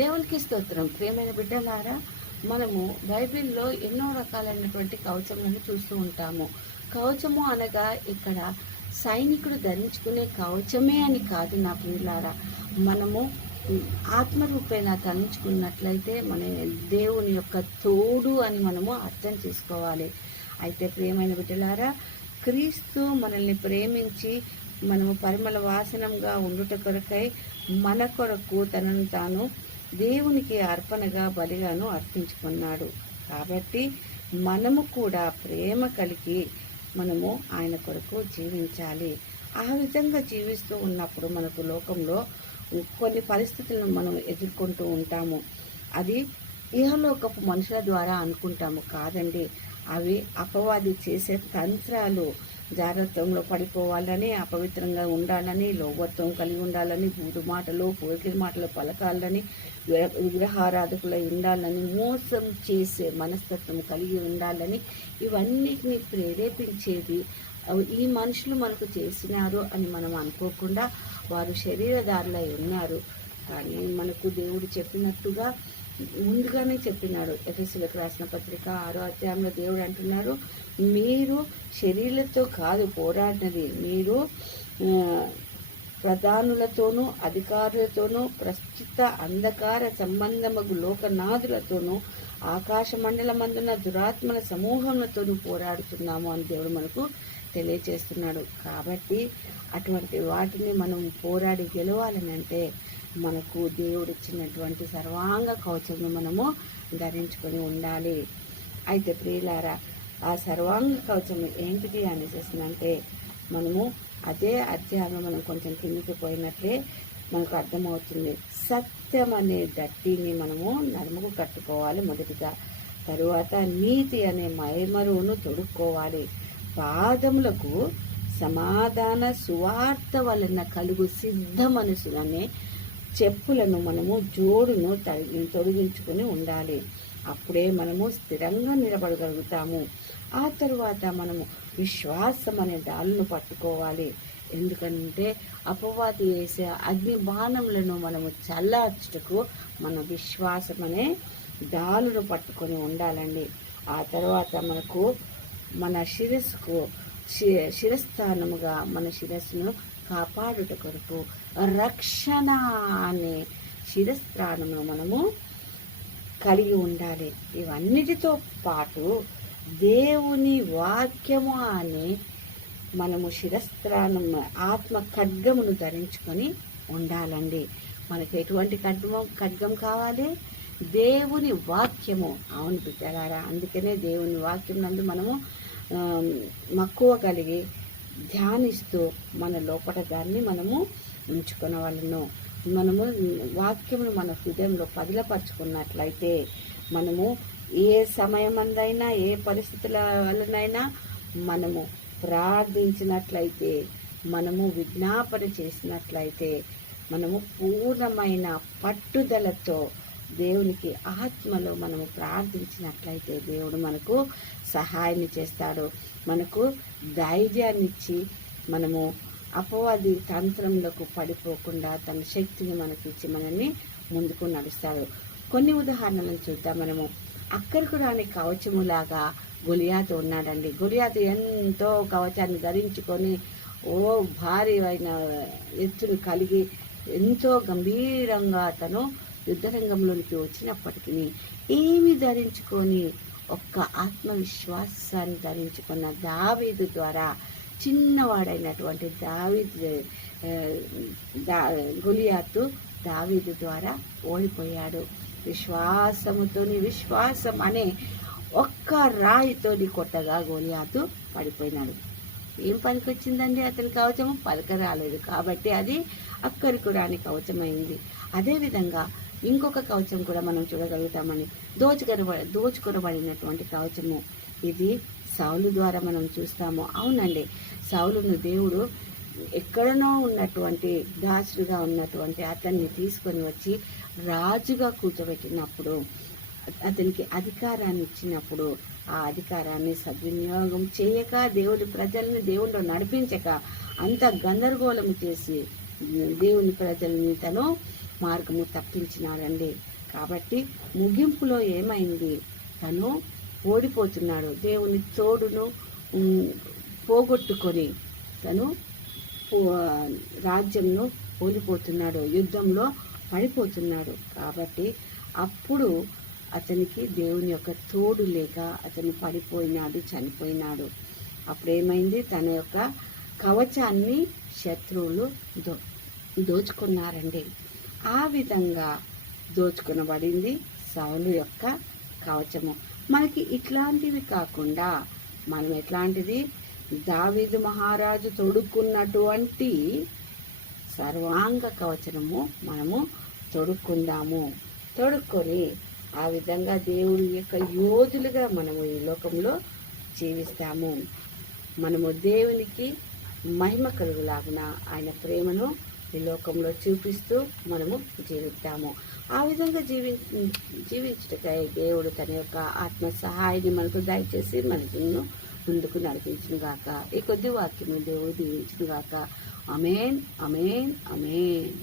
దేవునికి స్తోత్రం. ప్రియమైన బిడ్డలారా, మనము బైబిల్లో ఎన్నో రకాలైనటువంటి కవచములను చూస్తూ ఉంటాము. కవచము అనగా ఇక్కడ సైనికుడు ధరించుకునే కవచమే అని కాదు నా ప్రియులారా. మనము ఆత్మరూపేణ ధరించుకున్నట్లయితే మన దేవుని యొక్క తోడు అని మనము అర్థం చేసుకోవాలి. అయితే ప్రియమైన బిడ్డలారా, క్రీస్తు మనల్ని ప్రేమించి మనము పరిమళ వాసనంగా ఉండుట కొరకై మన కొరకు తనను తాను దేవునికి అర్పణగా బలిగాను అర్పించుకున్నాడు. కాబట్టి మనము కూడా ప్రేమ కలిగి మనము ఆయన కొరకు జీవించాలి. ఆ విధంగా జీవిస్తూ ఉన్నప్పుడు మనకు లోకంలో కొన్ని పరిస్థితులను మనం ఎదుర్కొంటూ ఉంటాము. అది ఇహలోకపు మనుషుల ద్వారా అనుకుంటాము కాదండి. అవి అపవాది చేసే తంత్రాలు. జాగ్రత్తలో పడిపోవాలని, అపవిత్రంగా ఉండాలని, లోభత్వం కలిగి ఉండాలని, బూదు మాటలు పోకిరి మాటలు పలకాలని, విగ్రహారాధకులై ఉండాలని, మోసం చేసే మనస్తత్వం కలిగి ఉండాలని, ఇవన్నిటిని ప్రేరేపించేది ఈ మనుషులు మనకు చేసినారు అని మనం అనుకోకుండా వారు శరీరదారులై ఉన్నారు. కానీ మనకు దేవుడు చెప్పినట్టుగా ముందుగానే చెప్పినాడు. ఎఫెసీయులకు రాసిన పత్రిక 6వ అధ్యాయంలో దేవుడు అంటున్నారు, మీరు శరీరంతో కాదు పోరాడినది, మీరు ప్రధానులతోనూ అధికారులతోనూ ప్రస్తుత అంధకార సంబంధమగు లోకనాథులతోనూ ఆకాశ మండలమందున దురాత్మల సమూహములతోనూ పోరాడుతున్నాము అని దేవుడు మనకు తెలియజేస్తున్నాడు. కాబట్టి అటువంటి వాటిని మనం పోరాడి గెలవాలనంటే మనకు దేవుడిచ్చినటువంటి సర్వాంగ కవచము మనము ధరించుకొని ఉండాలి. అయితే ప్రియులారా, ఆ సర్వాంగ కవచము ఏంటిది అనేసేసిందంటే మనము అదే అధ్యాయంలో మనం కొంచెం కిందికి పోయినట్లే మనకు అర్థమవుతుంది. సత్యం అనే దట్టిని మనము నడుముకు కట్టుకోవాలి మొదటిగా. తరువాత నీతి అనే మైమరువును తొడుక్కోవాలి. పాదములకు సమాధాన సువార్త వలన కలుగు సిద్ధ మనసులనే చెప్పులను మనము జోడును తొలగించుకుని ఉండాలి. అప్పుడే మనము స్థిరంగా నిలబడగలుగుతాము. ఆ తరువాత మనము విశ్వాసం అనే డాలును పట్టుకోవాలి. ఎందుకంటే అపవాది వేసే అగ్ని బాణములను మనము చల్లార్చుటకు మన విశ్వాసం అనే డాలును పట్టుకొని ఉండాలండి. ఆ తర్వాత మనకు మన శిరస్సుకు శిరస్థానముగా మన శిరస్సును కాపాడుట కొరకు రక్షణ అనే శిరస్త్రాణమును మనము కలిగి ఉండాలి. ఇవన్నిటితో పాటు దేవుని వాక్యము అనే మనము శిరస్త్రాణం ఆత్మ ఖడ్గమును ధరించుకొని ఉండాలండి. మనకు ఎటువంటి ఖడ్గం కావాలి? దేవుని వాక్యము. అవును బిడ్డలారా, అందుకనే దేవుని వాక్యం నందు మనము మక్కువ కలిగి ధ్యానిస్తూ మన లోపల దాన్ని మనము ఉంచుకునవలను. మనము వాక్యమును మన హృదయంలో పదిలపరుచుకున్నట్లయితే మనము ఏ సమయమందైనా ఏ పరిస్థితుల వలనైనా మనము ప్రార్థించినట్లయితే, మనము విజ్ఞాపన చేసినట్లయితే, మనము పూర్ణమైన పట్టుదలతో దేవునికి ఆత్మలో మనము ప్రార్థించినట్లయితే దేవుడు మనకు సహాయం చేస్తాడు. మనకు ధైర్యాన్ని ఇచ్చి మనము అపవాది తంత్రములకు పడిపోకుండా తన శక్తిని మనకి ఇచ్చి మనల్ని ముందుకు నడుస్తాడు. కొన్ని ఉదాహరణలను చూద్దాం. మనము అక్కడికి రాని కవచములాగా గొలియాతు ఉన్నాడండి. గొలియాతు ఎంతో కవచాన్ని ధరించుకొని భారీ అయిన ఎత్తును కలిగి ఎంతో గంభీరంగా అతను యుద్ధరంగంలోనికి వచ్చినప్పటికీ ఏమి ధరించుకొని ఒక్క ఆత్మవిశ్వాసాన్ని ధరించుకున్న దావీదు ద్వారా చిన్నవాడైనటువంటి గొలియాతు దావీదు ద్వారా ఓడిపోయాడు. విశ్వాసం అనే ఒక్క రాయితోని కొట్టగా గొలియాతు పడిపోయినాడు. ఏం పనికొచ్చిందండి అతని కవచము? పలక రాలేదు. కాబట్టి అది అక్కడికి రాని కవచమైంది. అదేవిధంగా ఇంకొక కవచం కూడా మనం చూడగలుగుతామని, దోచుకొనబడినటువంటి కవచము. ఇది సౌలు ద్వారా మనం చూస్తాము. అవునండి, సౌలును దేవుడు ఎక్కడనో ఉన్నటువంటి దాసుడుగా ఉన్నటువంటి అతన్ని తీసుకొని వచ్చి రాజుగా కూర్చోబెట్టినప్పుడు, అతనికి అధికారాన్ని ఇచ్చినప్పుడు ఆ అధికారాన్ని సద్వినియోగం చేయక, దేవుడి ప్రజల్ని దేవుళ్ళు నడిపించక అంత గందరగోళం చేసి దేవుని ప్రజల్ని తను మార్గము తప్పించినాడండి. కాబట్టి ముగింపులో ఏమైంది? తను ఓడిపోతున్నాడు. దేవుని తోడును పోగొట్టుకొని తను రాజ్యంను ఓడిపోతున్నాడు, యుద్ధంలో పడిపోతున్నాడు. కాబట్టి అప్పుడు అతనికి దేవుని యొక్క తోడు లేక అతను పడిపోయినాడు, చనిపోయినాడు. అప్పుడేమైంది? తన యొక్క కవచాన్ని శత్రువులు దోచుకున్నారండి. ఆ విధంగా దోచుకునబడింది సౌలు యొక్క కవచము. మనకి ఇట్లాంటివి కాకుండా మనం ఎట్లాంటిది, దావీదు మహారాజు తొడుక్కున్నటువంటి సర్వాంగ కవచము మనము తొడుక్కొని ఆ విధంగా దేవుడి యొక్క యోధులుగా మనము ఈ లోకంలో జీవిస్తాము. మనము దేవునికి మహిమ కలుగులాగున ఆయన ప్రేమను ఈ లోకంలో చూపిస్తూ మనము జీవిస్తాము. ఆ విధంగా జీవించుటకై దేవుడు తన యొక్క ఆత్మ సహాయాన్ని మనకు దయచేసి మనకు ముందుకు నడిపించును గాక. ఈ కొద్ది వాక్యము దేవుడు దీవించును గాక. ఆమేన్, ఆమేన్, ఆమేన్.